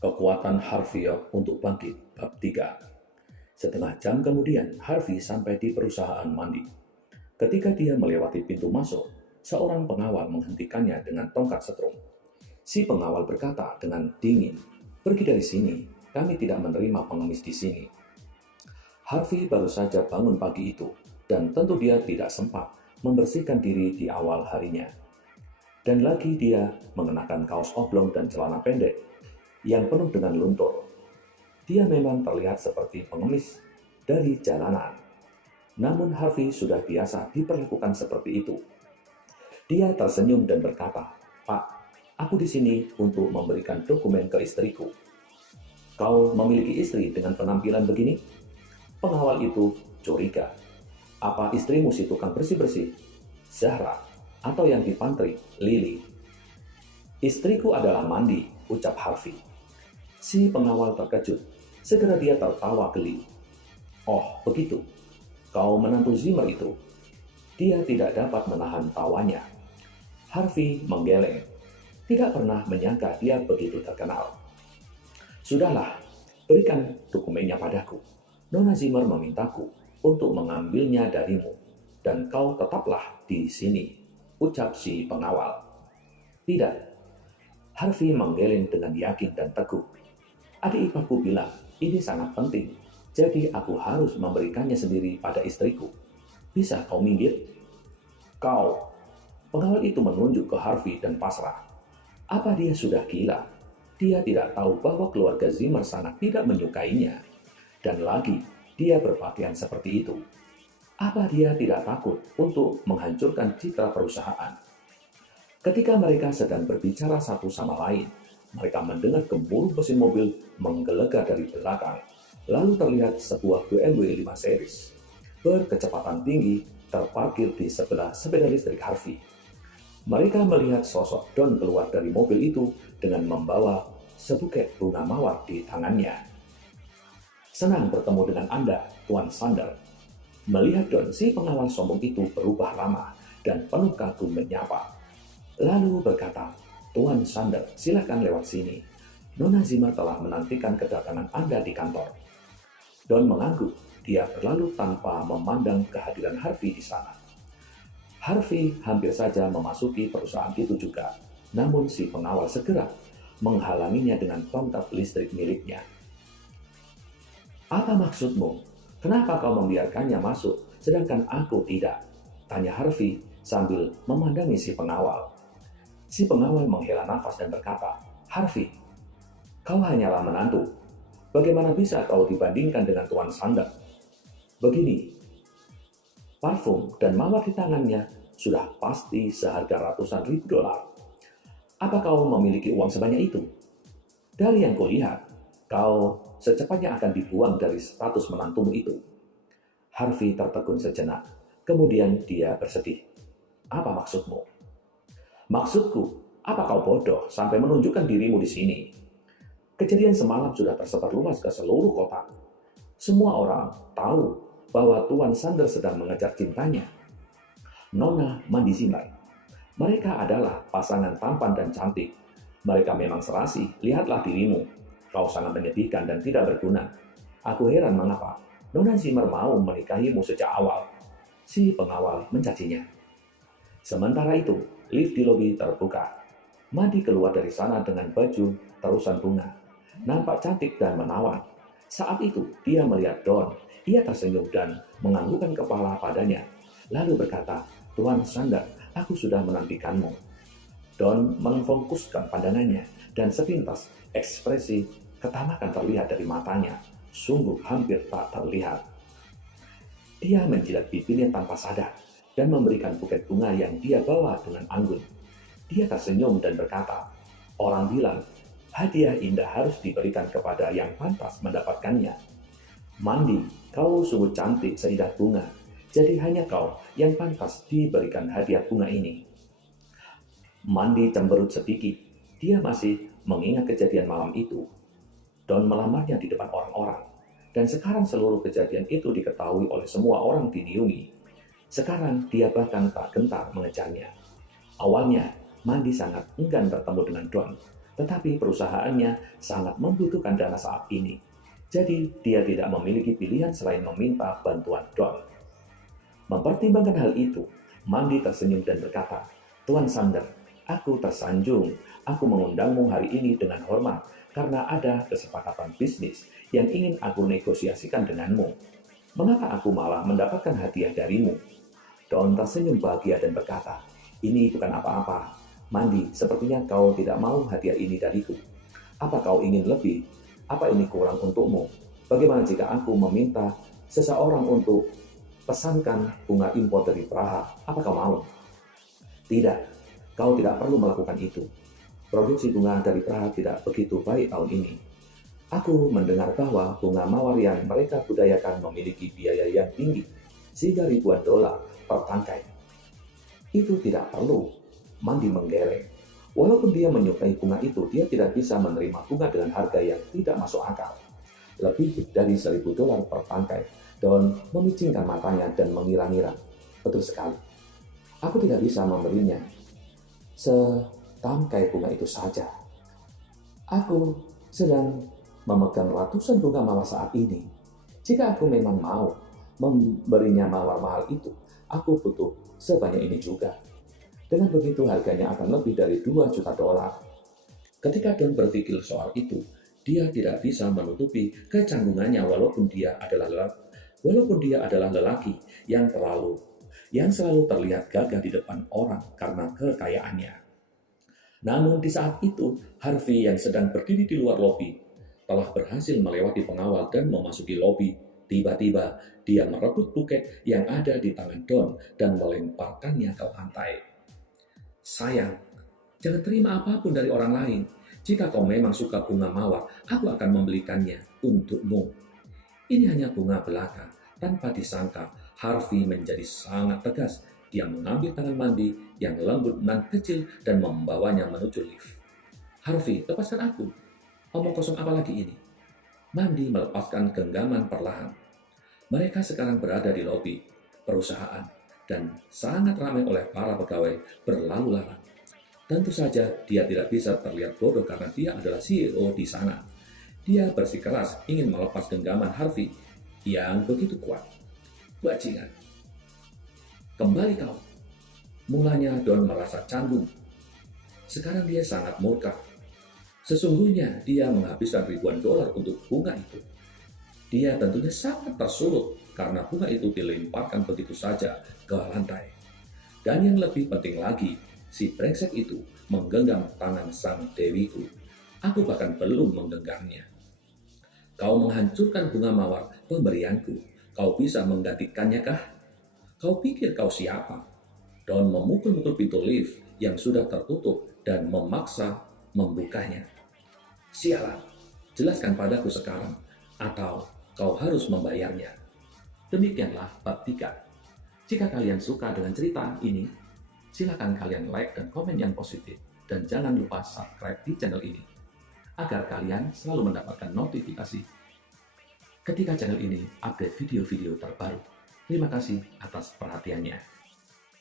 Kekuatan Harvey untuk bangkit, bab 3. Setengah jam kemudian, Harvey sampai di perusahaan mandi. Ketika dia melewati pintu masuk, seorang pengawal menghentikannya dengan tongkat setrum. Si pengawal berkata dengan dingin, "Pergi dari sini, kami tidak menerima pengemis di sini." Harvey baru saja bangun pagi itu, dan tentu dia tidak sempat membersihkan diri di awal harinya. Dan lagi dia mengenakan kaos oblong dan celana pendek yang penuh dengan luntur. Dia memang terlihat seperti pengemis dari jalanan. Namun Harvey sudah biasa diperlakukan seperti itu. Dia tersenyum dan berkata, "Pak, aku di sini untuk memberikan dokumen ke istriku." "Kau memiliki istri dengan penampilan begini?" Pengawal itu curiga. "Apa istrimu si tukang bersih-bersih? Zahra, atau yang di pantry, Lily?" "Istriku adalah Mandi," ucap Harvey. Si pengawal terkejut. Segera dia tertawa geli. "Oh, begitu. Kau menantu Zimmer itu?" Dia tidak dapat menahan tawanya. Harvey menggeleng. Tidak pernah menyangka dia begitu terkenal. "Sudahlah, berikan dokumennya padaku. Nona Zimmer memintaku untuk mengambilnya darimu, dan kau tetaplah di sini," ucap si pengawal. "Tidak." Harvey menggeleng dengan yakin dan teguh. "Adik iparku bilang ini sangat penting, jadi aku harus memberikannya sendiri pada istriku. Bisa kau minggir?" "Kau." Pengawal itu menunjuk ke Harvey dan pasrah. Apa dia sudah gila? Dia tidak tahu bahwa keluarga Zimmer sangat tidak menyukainya. Dan lagi, dia berpakaian seperti itu. Apa dia tidak takut untuk menghancurkan citra perusahaan? Ketika mereka sedang berbicara satu sama lain, mereka mendengar gemuruh mesin mobil menggelegar dari belakang. Lalu terlihat sebuah BMW 5 series berkecepatan tinggi terparkir di sebelah sepeda listrik Harvey. Mereka melihat sosok Don keluar dari mobil itu dengan membawa sebuket bunga mawar di tangannya. "Senang bertemu dengan Anda, Tuan Sander." Melihat Don, si pengawal sombong itu berubah ramah dan penuh kagum menyapa. Lalu berkata, "Tuan Sander, silakan lewat sini. Nona Zimmer telah menantikan kedatangan Anda di kantor." Don mengangguk. Dia berlalu tanpa memandang kehadiran Harvey di sana. Harvey hampir saja memasuki perusahaan itu juga, namun si pengawal segera menghalanginya dengan tongkat listrik miliknya. "Apa maksudmu? Kenapa kau membiarkannya masuk, sedangkan aku tidak?" tanya Harvey sambil memandangi si pengawal. Si pengawal menghela nafas dan berkata, "Harvey, kau hanyalah menantu. Bagaimana bisa kau dibandingkan dengan Tuan Sander? Begini, parfum dan mawar di tangannya sudah pasti seharga ratusan ribu dolar. Apa kau memiliki uang sebanyak itu? Dari yang kulihat, kau secepatnya akan dibuang dari status menantumu itu." Harvey tertegun sejenak. Kemudian dia bersedih. "Apa maksudmu?" "Maksudku, apa kau bodoh sampai menunjukkan dirimu di sini? Kejadian semalam sudah tersebar luas ke seluruh kota. Semua orang tahu bahwa Tuan Sander sedang mengejar cintanya, Nona Mandi Zimmer. Mereka adalah pasangan tampan dan cantik. Mereka memang serasi. Lihatlah dirimu. Kau sangat menyedihkan dan tidak berguna. Aku heran mengapa Nona Zimmer mau menikahimu sejak awal." Si pengawal mencacinya. Sementara itu, lift di lobi terbuka. Mandi keluar dari sana dengan baju terusan bunga. Nampak cantik dan menawan. Saat itu, dia melihat Don. Ia tersenyum dan menganggukkan kepala padanya. Lalu berkata, "Tuan Sander, aku sudah menantikanmu." Don memfokuskan pandangannya, dan sepintas ekspresi ketamakan terlihat dari matanya. Sungguh hampir tak terlihat. Dia menjilat bibirnya tanpa sadar dan memberikan buket bunga yang dia bawa dengan anggun. Dia tersenyum dan berkata, "Orang bilang, hadiah indah harus diberikan kepada yang pantas mendapatkannya. Mandi, kau sungguh cantik seindah bunga. Jadi hanya kau yang pantas diberikan hadiah bunga ini." Mandi cemberut sedikit. Dia masih mengingat kejadian malam itu. Don melamarnya di depan orang-orang. Dan sekarang seluruh kejadian itu diketahui oleh semua orang di Niumi. Sekarang dia bahkan tak gentar mengejarnya. Awalnya, Mandi sangat enggan bertemu dengan Don. Tetapi perusahaannya sangat membutuhkan dana saat ini. Jadi dia tidak memiliki pilihan selain meminta bantuan Don. Mempertimbangkan hal itu, Mandy tersenyum dan berkata, "Tuan Sander, aku tersanjung. Aku mengundangmu hari ini dengan hormat karena ada kesepakatan bisnis yang ingin aku negosiasikan denganmu. Mengapa aku malah mendapatkan hadiah darimu?" Don tersenyum bahagia dan berkata, "Ini bukan apa-apa. Mandy, sepertinya kau tidak mau hadiah ini dariku. Apa kau ingin lebih? Apa ini kurang untukmu? Bagaimana jika aku meminta seseorang untuk pesankan bunga impor dari Praha? Apa kau mau?" "Tidak, kau tidak perlu melakukan itu. Produksi bunga dari Praha tidak begitu baik tahun ini. Aku mendengar bahwa bunga mawar yang mereka budayakan memiliki biaya yang tinggi, sehingga ribuan dolar per tangkai." "Itu tidak perlu," Mandy menggeleng. Walaupun dia menyukai bunga itu, dia tidak bisa menerima bunga dengan harga yang tidak masuk akal. Lebih dari 1.000 dolar per tangkai. Don memicingkan matanya dan mengira-ngira. "Betul sekali. Aku tidak bisa memberinya setangkai bunga itu saja. Aku sedang memegang ratusan bunga mawar saat ini. Jika aku memang mau memberinya mawar mahal itu, aku butuh sebanyak ini juga. Dengan begitu harganya akan lebih dari 2 juta dolar." Ketika Don berpikir soal itu, dia tidak bisa menutupi kecanggungannya walaupun dia adalah lelaki yang selalu terlihat gagah di depan orang karena kekayaannya. Namun di saat itu, Harvey yang sedang berdiri di luar lobi telah berhasil melewati pengawal dan memasuki lobi. Tiba-tiba, dia merebut buket yang ada di tangan Don dan melemparkannya ke lantai. "Sayang, jangan terima apapun dari orang lain. Jika kau memang suka bunga mawar, aku akan membelikannya untukmu." Ini hanya bunga belaka. Tanpa disangka, Harvey menjadi sangat tegas. Dia mengambil tangan Mandy yang lembut dan kecil dan membawanya menuju lift. "Harvey, lepaskan aku. Omong kosong apa lagi ini?" Mandy melepaskan genggaman perlahan. Mereka sekarang berada di lobi perusahaan dan sangat ramai oleh para pegawai berlalu lalang. Tentu saja dia tidak bisa terlihat bodoh karena dia adalah CEO di sana. Dia bersikeras ingin melepas genggaman Harvey yang begitu kuat. "Bajingan, kembali kau." Mulanya Don merasa canggung. Sekarang dia sangat murka. Sesungguhnya dia menghabiskan ribuan dolar untuk bunga itu. Dia tentunya sangat tersulut karena bunga itu dilemparkan begitu saja ke lantai. Dan yang lebih penting lagi, si brengsek itu menggenggam tangan sang dewiku. Aku bahkan belum menggenggamnya. "Kau menghancurkan bunga mawar pemberianku. Kau bisa menggantikannya kah? Kau pikir kau siapa?" Don memukul-mukul pintu lift yang sudah tertutup dan memaksa membukanya. "Sialan, jelaskan padaku sekarang, atau kau harus membayarnya." Demikianlah bab 3. Jika kalian suka dengan cerita ini, silakan kalian like dan komen yang positif. Dan jangan lupa subscribe di channel ini, agar kalian selalu mendapatkan notifikasi ketika channel ini update video-video terbaru. Terima kasih atas perhatiannya.